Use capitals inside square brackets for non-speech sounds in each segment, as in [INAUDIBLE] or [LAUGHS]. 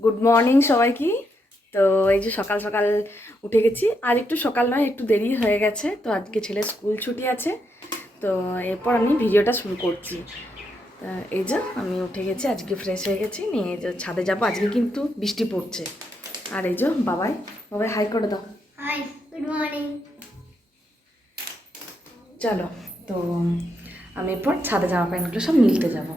Good morning সবাইকে। তো এই যে সকাল সকাল উঠে গেছি। আর একটু সকাল নয় একটু দেরি হয়ে গেছে। তো আজকে ছেলে স্কুল ছুটি আছে। তো এরপর আমি ভিডিওটা শুরু করছি। তা এই যে আমি উঠে গেছি আজকে ফ্রেশ হয়ে গেছি। নিয়ে এই যে ছাদে যাব। আজকে কিন্তু বৃষ্টি পড়ছে। আর এই যে বাবাই বাবাই হাই করে দাও। হাই গুড মর্নিং চলো তো আমি এরপর ছাদে জামা প্যান্টগুলো সব মিলতে যাব।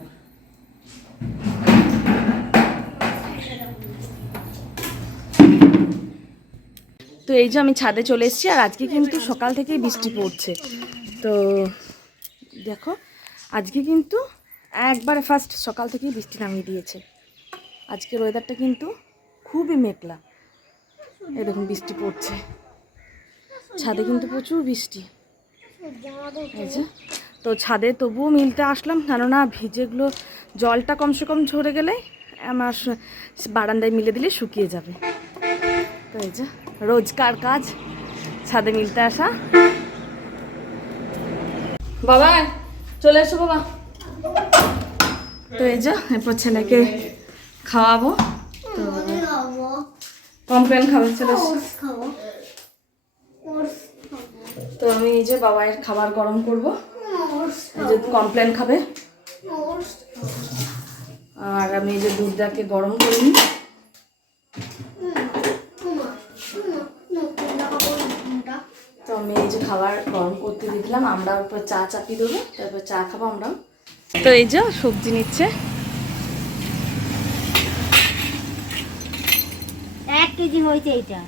তো এই যে আমি ছাদে চলে এসেছি, আর আজকে কিন্তু সকাল থেকেই বৃষ্টি পড়ছে। তো দেখো, আজকে কিন্তু একবারে ফার্স্ট সকাল থেকেই বৃষ্টি নামিয়ে দিয়েছে। আজকের ওয়েদারটা কিন্তু খুবই মেঘলা। দেখুন, বৃষ্টি পড়ছে। ছাদে কিন্তু প্রচুর বৃষ্টি। তো ছাদে তবুও মিলতে আসলাম, কেননা ভিজেগুলো জলটা কমসে কম ঝরে গেলে আমার বারান্দায় মিলে দিলে শুকিয়ে যাবে। তো এই যে রোজকার কাজ ছাদে মিলতে আসা। বাবা চলে এসো বাবা। তো এই যে এরপর ছেলেকে খাওয়াবো। তো কমপ্লেন খাবে। খাব তো আমি এই যে বাবাইয়ের খাবার গরম করব। যে কমপ্লেন খাবে। আর আমি এই যে দুধটাকে গরম করে নিই। তো আমি এই যে খাবার গরম করতে দিয়ে দিলাম আমরা উপর চা চাপিয়ে দেবো তারপর চা খাব আমরা। তো এই যে সবজি নিচ্ছে। এক কেজি হয়েছে এটা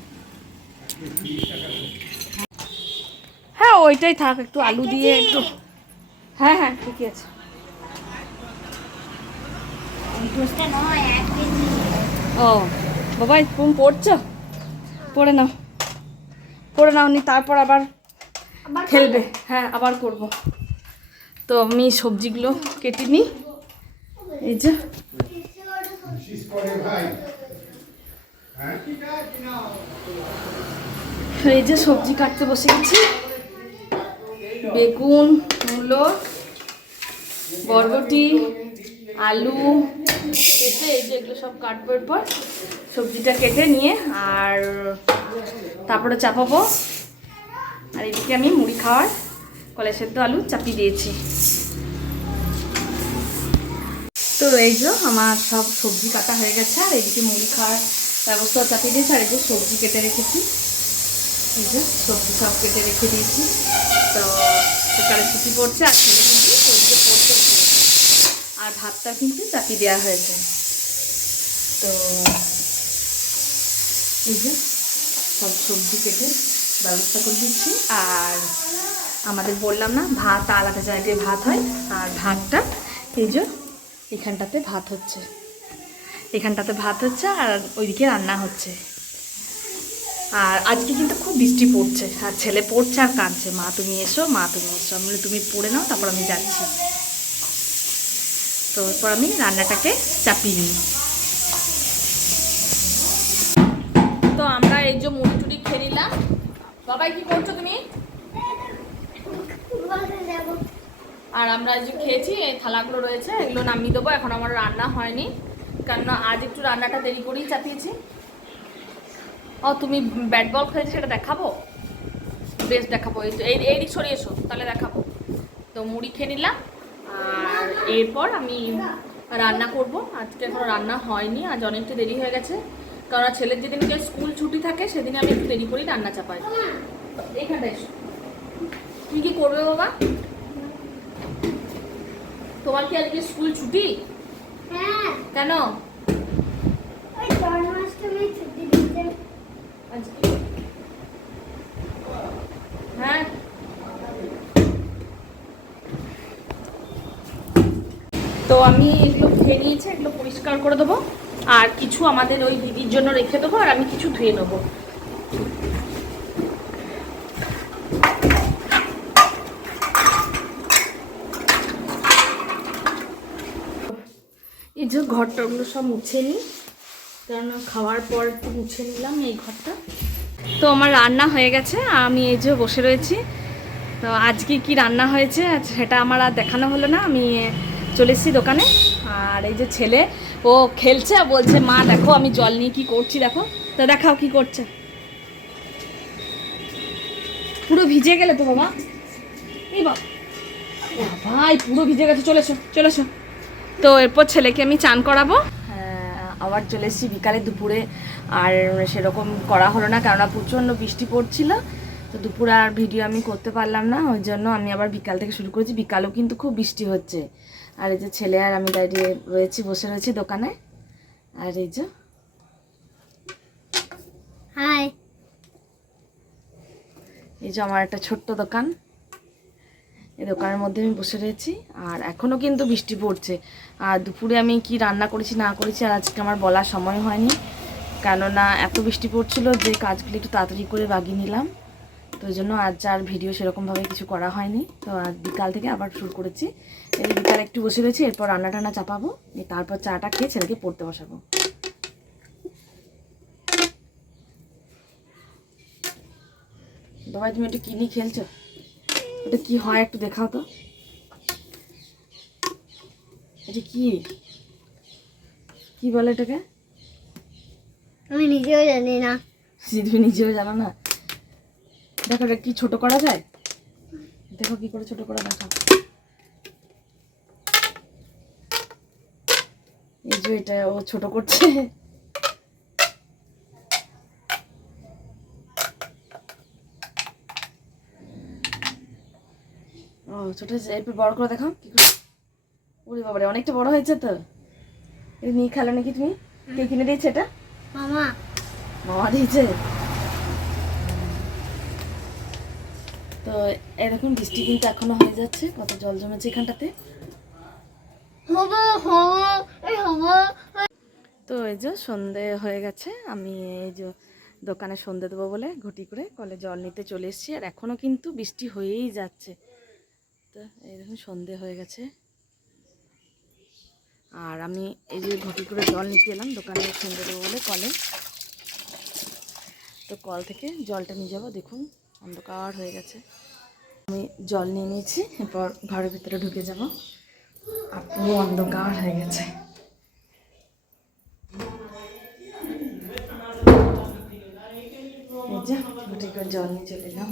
হ্যাঁ ওইটাই থাক একটু আলু দিয়ে একটু। হ্যাঁ হ্যাঁ ঠিকই আছে। ও বাবাই তুমি পড়ছো? পড়ে নাও। পড়ে নাও নি তারপর আবার খেলবে। হ্যাঁ আবার করব। তো আমি সবজিগুলো কেটে নিই। এই যে। এই যে সবজি কাটতে বসে গেছি। বেগুন মূলো বরবটি আলু এসে এই যে এগুলো সব কাটবো এরপর। সবজিটা কেটে নিয়ে আর তারপরে চাপাবো। আর এদিকে আমি মুড়ি খাওয়ার কলাই সেদ্ধ আলু চাপিয়ে দিয়েছি। তো এই যে আমার সব সবজি কাটা হয়ে গেছে, আর এদিকে মুড়ি খাওয়ার ব্যবস্থা চাপিয়ে দিয়েছি, আর এই যে সবজি কেটে রেখেছি। এই যে সবজি সব কেটে রেখে দিয়েছি। তো সকালে ছুটি পড়ছে, আর ছেলে কিন্তু ওইদিকে পড়তে আর ভাতটা কিন্তু চাপিয়ে দেওয়া হয়েছে। তো এই যে সব সবজি কেটে ব্যবস্থা করে দিচ্ছি। আর আমাদের বললাম না, ভাত আলাদা জায়গায় ভাত হয়, আর ভাতটা এই যে এখানটাতে ভাত হচ্ছে। এখানটাতে ভাত হচ্ছে আর ওইদিকে রান্না হচ্ছে। আর আজকে কিন্তু খুব বৃষ্টি পড়ছে, আর ছেলে পড়ছে আর কাঁদছে। মা, তুমি এসো, মা, তুমি এসো। আমি তুমি পড়ে নাও, তারপর আমি যাচ্ছি। তো এরপর আমি রান্নাটাকে চাপিয়ে নিই। বাবাই, কি করছ তুমি? আর আমরা যে খেয়েছি, এই থালাগুলো রয়েছে, এগুলো নামিয়ে দেবো, এখন আমার রান্না হয়নি। কেননা আজ একটু রান্নাটা দেরি করেই চাপিয়েছি। ও, তুমি ব্যাট বল খেলেছো, সেটা দেখাবো? বেশ, দেখাবো এই এই দিক সরিয়ে এসো, তাহলে দেখাবো। তো মুড়ি খেয়ে নিলাম, আর এরপর আমি রান্না করব। আজকে এখনও রান্না হয়নি, আজ অনেকটা দেরি হয়ে গেছে। কারণ ছেলের যেদিনকে স্কুল ছুটি থাকে সেদিনে আমি একটু দেরি করি রান্না চাপাই। এইখানটা এসো। তুমি কি করবে বাবা? তোমার কি আজকে স্কুল ছুটি? হ্যাঁ। কেন? ওই ছুটি আজকে? হ্যাঁ। তো আমি এগুলো খেয়ে নিয়েছি এগুলো পরিষ্কার করে দেবো। আর কিছু আমাদের ওই দিদির জন্য রেখে দেবো আর আমি কিছু ধুয়ে নেব। এই যে ঘরটাগুলো সব মুছে নিই। কারণ খাওয়ার পর একটু মুছে নিলাম এই ঘরটা। তো আমার রান্না হয়ে গেছে, আমি এই যে বসে রয়েছি। তো আজকে কি রান্না হয়েছে সেটা আমার আর দেখানো হলো না। আমি চলে এসেছি দোকানে। আর এই যে ছেলে ও খেলছে বলছে মা দেখো আমি জল নিয়ে কি করছি দেখো। তো দেখাও কি করছে। পুরো ভিজে গেলে তো বাবা। বাবা। ভাই পুরো ভিজে গেছে চলেছো চলেছো। তো এরপর ছেলেকে আমি চান করাবো। হ্যাঁ, আবার চলে এসেছি বিকালে দুপুরে। আর সেরকম করা হলো না কেননা প্রচণ্ড বৃষ্টি পড়ছিল। তো দুপুরে আর ভিডিও আমি করতে পারলাম না ওই জন্য আমি আবার বিকাল থেকে শুরু করেছি। বিকালেও কিন্তু খুব বৃষ্টি হচ্ছে। আর এই যে ছেলে আর আমি দাঁড়িয়ে রয়েছি বসে রয়েছি দোকানে। আর এই যে হাই। এই যে আমার একটা ছোট্ট দোকান। এই দোকানের মধ্যে আমি বসে রয়েছি আর এখনও কিন্তু বৃষ্টি পড়ছে। আর দুপুরে আমি কি রান্না করেছি না করেছি আর আজকে আমার বলার সময় হয়নি। কেননা এত বৃষ্টি পড়ছিল যে কাজগুলি একটু তাড়াতাড়ি করে বাগিয়ে নিলাম। তো ওই জন্য আজ আর ভিডিও সেরকমভাবে কিছু করা হয়নি। তো আজ বিকাল থেকে আবার শুরু করেছি। এই বিকাল একটু বসে রয়েছি এরপর রান্না টান্না চাপাবো তারপর চাটা খেয়ে ছেলেকে পড়তে বসাবো। বাবা তুমি একটু কিনি খেলছো? ওটা কি হয় একটু দেখাও তো। এটা কি? কি বলে এটাকে? আমি নিজেও জানি না। [LAUGHS] তুমি নিজেও জানো না? দেখো কি ছোট করা যায়? দেখো কি করে ছোট করা দেখো এই যে এটা ও ছোট করছে। ও ছোট হয়েছে। এরপর বড় করে দেখাও কি করে। ওরে বাবারে অনেকটা বড় হয়েছে তো। এটা নিয়ে খেলো নাকি তুমি? কে কিনে দিয়েছে এটা? মামা। মামা দিয়েছে? তো এরকম বৃষ্টি কিন্তু এখনও হয়ে যাচ্ছে কত জল জমেছে এখানটাতে। তো এই যে সন্ধে হয়ে গেছে আমি এই যে দোকানে সন্ধে দেবো বলে ঘটি করে কলে জল নিতে চলে এসেছি আর এখনও কিন্তু বৃষ্টি হয়েই যাচ্ছে। তো এই দেখুন সন্ধে হয়ে গেছে। আর আমি এই যে ঘটি করে জল নিতে এলাম দোকানে সন্ধে দেবো বলে কলে। তো কল থেকে জলটা নিয়ে যাব দেখুন। অন্ধকার হয়ে গেছে। আমি জল নিয়ে নিয়েছি এরপর ঘরের ভিতরে ঢুকে যাব। আর পুরো অন্ধকার হয়ে গেছে। জল নিয়ে চলে এলাম।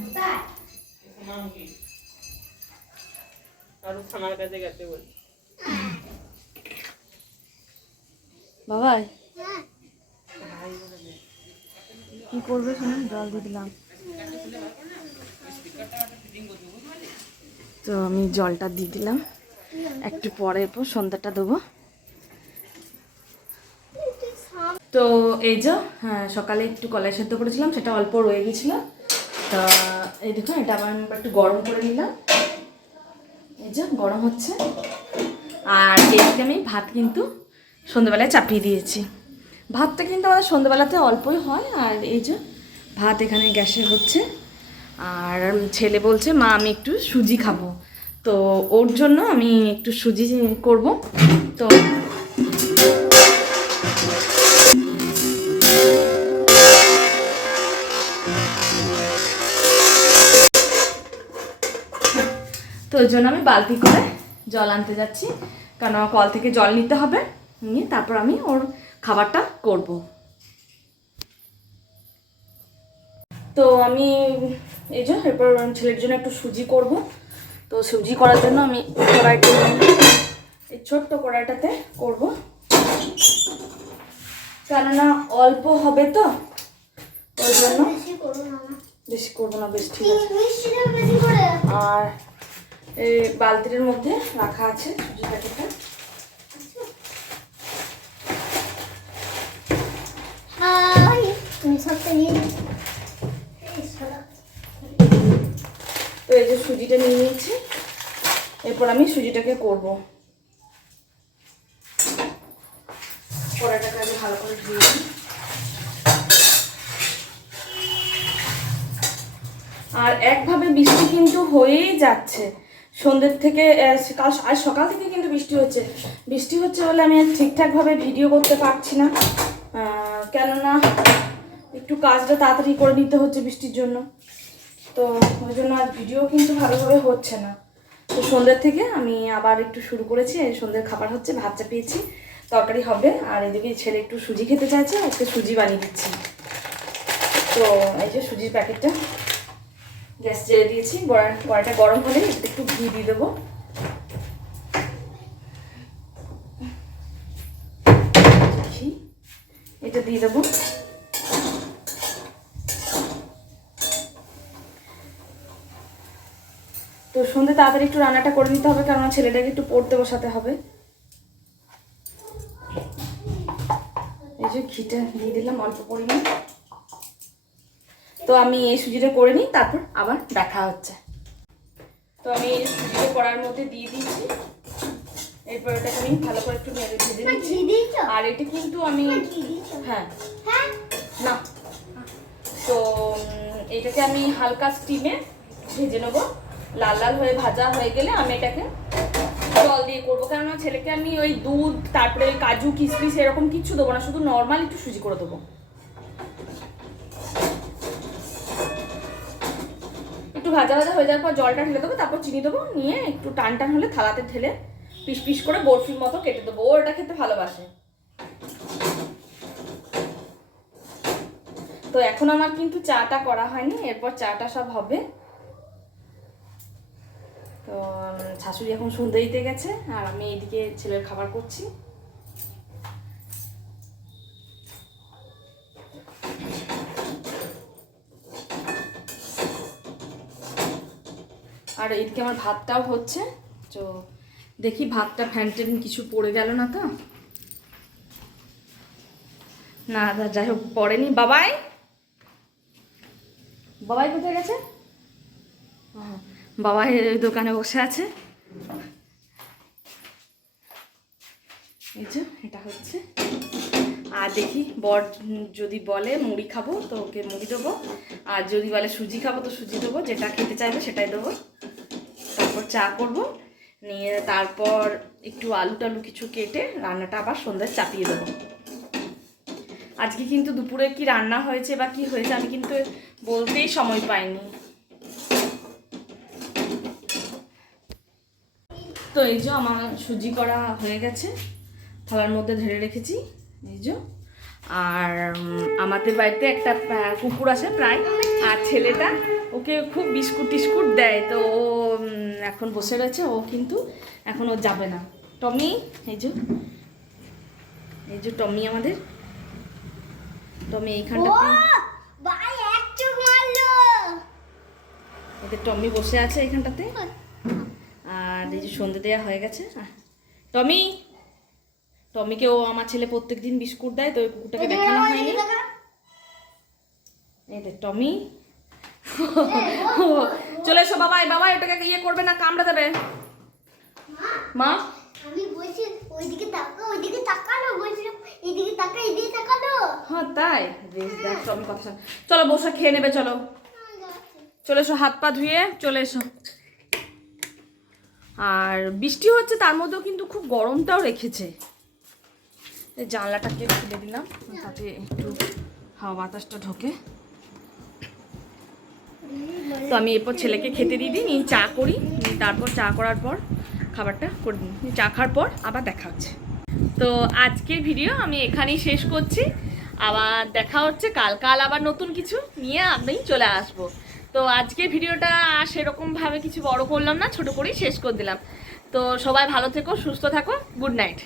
বাবাই। কি করবে শুনুন জল দিয়ে দিলাম। তো আমি জলটা দিয়ে দিলাম। একটু পরে এরপর সন্ধ্যাটা দেবো। তো এই যে হ্যাঁ সকালে একটু কলাই সেদ্ধ করেছিলাম, সেটা অল্প রয়ে গেছিল। তা এই দেখুন, এটা আমার একটু গরম করে নিলাম। এই যে, গরম হচ্ছে। আর এদিকে আমি ভাত কিন্তু সন্ধ্যেবেলায় চাপিয়ে দিয়েছি। ভাতটা কিন্তু আমাদের সন্ধ্যেবেলাতে অল্পই হয়, আর এই যে ভাত এখানে গ্যাসে হচ্ছে। আর ছেলে বলছে, মা, আমি একটু সুজি খাব। তো ওর জন্য আমি একটু সুজি করব। তো তো ওই জন্য আমি বালতি করে জল আনতে যাচ্ছি। কারণ কল থেকে জল নিতে হবে। নিয়ে তারপর আমি ওর খাবারটা করব। তো আমি এই যে এরপর ছেলের জন্য একটু সুজি করব। তো সুজি করার জন্য আমি কড়াইটা এই ছোট্ট কড়াইটাতে করব। কেননা অল্প হবে তো ওই জন্য বেশি করব না বেশ ঠিক আছে। আর এই বালতির মধ্যে রাখা আছে সুজি প্যাকেটটা হাই তুমি সবটা নিয়ে নিও। এই সরা। তো এই যে সুজিটা নিয়ে নিয়েছি। এরপর আমি সুজিটাকে করব। কড়াইটাকে আগে ভালো করে ধুয়ে আর একভাবে বৃষ্টি কিন্তু হয়েই যাচ্ছে। সন্ধ্যের থেকে কাল আজ সকাল থেকে কিন্তু বৃষ্টি হচ্ছে। বৃষ্টি হচ্ছে বলে আমি ঠিকঠাকভাবে ভিডিও করতে পারছি না। কেননা একটু কাজটা তাড়াতাড়ি করে নিতে হচ্ছে বৃষ্টির জন্য। তো ওই জন্য আজ ভিডিও কিন্তু ভালোভাবে হচ্ছে না। তো সন্ধ্যের থেকে আমি আবার একটু শুরু করেছি সন্ধ্যের খাবার হচ্ছে, ভাত চাপিয়েছি তরকারি হবে, আর এদিকে ছেলে একটু সুজি খেতে চাইছে, আজকে সুজি বানিয়ে দিচ্ছি। তো এই যে সুজির প্যাকেটটা, গ্যাস জেলে দিয়েছি, বড়া- কড়াইটা গরম হলে এটাতে একটু ঘি দিয়ে দেবো। এটা দিয়ে দেবো তো সন্ধ্যে তাড়াতাড়ি একটু রান্নাটা করে নিতে হবে কারণ ছেলেটাকে একটু পড়তে বসাতে হবে। এই যে ঘিটা দিয়ে দিলাম অল্প পরিমাণ। তো আমি এই সুজিটা করে নিই তারপর আবার দেখা হচ্ছে। তো আমি এই সুজিটা করার মধ্যে দিয়ে দিয়েছি। এরপর এটাকে আমি ভালো করে একটু নেড়ে ভেজে নিচ্ছি। আর এটা কিন্তু আমি হ্যাঁ। হ্যাঁ? না। তো এটাকে আমি হালকা স্টিমে ভেজে নেব। লাল লাল হয়ে ভাজা হয়ে গেলে আমি এটাকে জল দিয়ে করব। কেননা ছেলেকে আমি ওই দুধ, তারপরে ওই কাজু কিশমিশ এরকম কিছু দেবো না, শুধু নর্মাল একটু সুজি করে দেবো। একটু ভাজা ভাজা হয়ে যাওয়ার পর জলটা ঢেলে দেবো, তারপর চিনি দেবো, নিয়ে একটু টান টান হলে থালাতে ঢেলে পিস পিস করে বরফির মতো কেটে দেবো। ও এটা খেতে ভালোবাসে। তো এখন আমার কিন্তু চাটা করা হয়নি, এরপর চাটা সব হবে। তো শাশুড়ি এখন সন্ধে দিতে গেছে আর আমি এদিকে ছেলের খাবার করছি। আর এদিকে আমার ভাতটাও হচ্ছে তো দেখি ভাতটা ফ্যানটেন কিছু পড়ে গেল না তো? না তা যাই হোক পড়েনি। বাবাই? বাবাই কোথায় গেছে? ও, বাবাই ওই দোকানে বসে আছে। এই এটা হচ্ছে। আর দেখি, বর যদি বলে মুড়ি খাব, তো ওকে মুড়ি দেবো। আর যদি বলে সুজি খাব, তো সুজি দেবো। যেটা খেতে চাইবে সেটাই দেবো। তারপর চা করব। নিয়ে তারপর একটু আলু টালু কিছু কেটে রান্নাটা আবার সন্ধ্যায় চাপিয়ে দেবো। আজকে কিন্তু দুপুরে কি রান্না হয়েছে বা কি হয়েছে আমি কিন্তু বলতেই সময় পাইনি। তো এই যে আমার সুজি করা হয়ে গেছে। থালার মধ্যে ধরে রেখেছি এই যে। আর আমাদের বাড়িতে একটা কুকুর আছে প্রায় আর ছেলেটা ওকে খুব বিস্কুট টিস্কুট দেয়। তো ও এখন বসে রয়েছে ও কিন্তু এখন ও যাবে না। টমি এই যে। এই যে টমি আমাদের। টমি ও এইখানটাতে ভাই এক চোখ মারলো। এদের টমি বসে আছে এখানটাতে আর এই যে সন্ধে দেওয়া হয়ে গেছে টমি টমিকে ও আমার ছেলে প্রত্যেক দিন বিস্কুট দেয় তো ওই কুকুরটাকে দেখানো হয়নি। এই দেখ টমি। চলে এসো বাবাই বাবাই ওটাকে ইয়ে করবে না কামড়ে দেবে। মা? আমি বলছি ওইদিকে তাকা ওইদিকে তাকালো বলছিলাম এদিকে তাকা এদিকে তাকালো। হ্যাঁ তাই। বেশ দেখ টমি কথা চলো বসে খেয়ে নেবে চলো। চলে এসো হাত পা ধুয়ে চলে এসো। আর বৃষ্টি হচ্ছে, তার মধ্যেও কিন্তু খুব গরমটাও রেখেছে। জানলাটাকে খুলে দিলাম, তাতে একটু হাওয়া বাতাসটা ঢোকে। তো আমি এরপর ছেলেকে খেতে দিয়ে দিই চা করি তারপর চা করার পর খাবারটা করে দিই চা খাওয়ার পর আবার দেখা হচ্ছে। তো আজকের ভিডিও আমি এখানেই শেষ করছি, আবার দেখা হচ্ছে কাল কাল আবার নতুন কিছু নিয়ে আমি চলে আসব। তো আজকে ভিডিওটা সেরকমভাবে কিছু বড় করলাম না, ছোট করেই শেষ করে দিলাম। তো সবাই ভালো থেকো, সুস্থ থাকো, গুড নাইট।